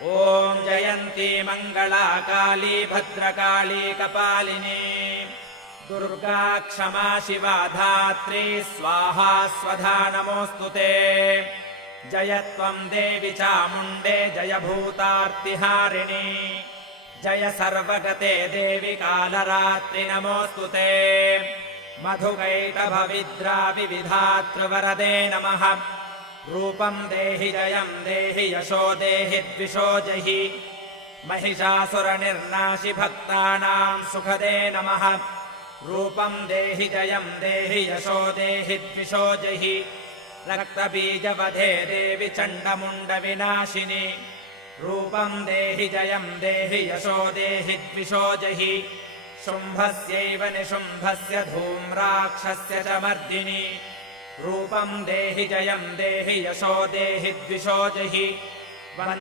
ॐ जयन्ती मङ्गला काली भद्रकाली कपालिनी दुर्गा क्षमा शिवा धात्री स्वाहा स्वधा नमोऽस्तु ते। जय त्वम् देवि चामुण्डे जय भूतार्तिहारिणी जय सर्वगते देवि कालरात्रि नमोऽस्तु ते। मधुकैटभविद्राविविधातृवरदे नमः। रूपम् देहि जयम् देहि यशो देहि द्विषो जहि महिषासुरनिर्नाशि भक्तानाम् सुखदे नमः। रूपम् देहि जयम् देहि यशो देहि द्विषो जहि रक्तबीजवधे देवि चण्डमुण्डविनाशिनि। रूपम् देहि जयम् देहि यशो देहि द्विषो जहि शुम्भस्यैव निशुम्भस्य धूम्राक्षस्य च मर्दिनि। रूपम् देहि जयम् देहि यशो देहि द्विषो जहि